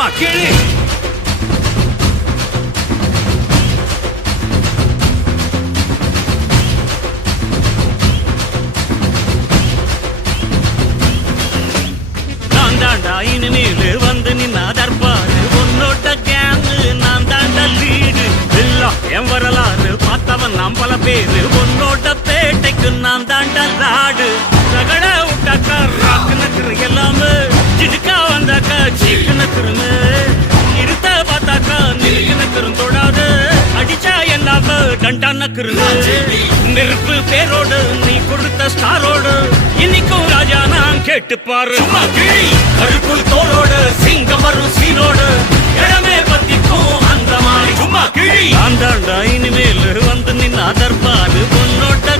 சும்மா கேளு. நான் தாண்டா இனிமேல் வந்து நின்னா தற்பாரு உன்னோட கேங்கு நான் தாண்டா லீடு எல்லாம் என் வரலாறு பார்த்தவன் நாம் பல பேரு உன்னோட பேட்டைக்கு நான் தாண்டா லாடு ரகட விட்டாக்கா ராக்கு நக்குரு எல்லாமே சிடுக்கா வந்தாக்கா சீக்கு நக்குருங்க இருத்த பார்த்தாக்கா நிற்கு நக்குரும் தொடாது அடிச்சா எல்லாம டண்டா நக்குருங்க நெருப்பு பேரோடு நீ கொடுத்த ஸ்டாரோடு இன்னைக்கும் ராஜா நான் கேட்டு பாரு கருப்பு தோளோடு சிங்கம் வரும் சீனோடு இடமே பத்திக்கும் அந்த மாதிரி சும்மா கிழி நான் தாண்டா இனிமேல் வந்து நின்னா தற்பாரு உன்னோட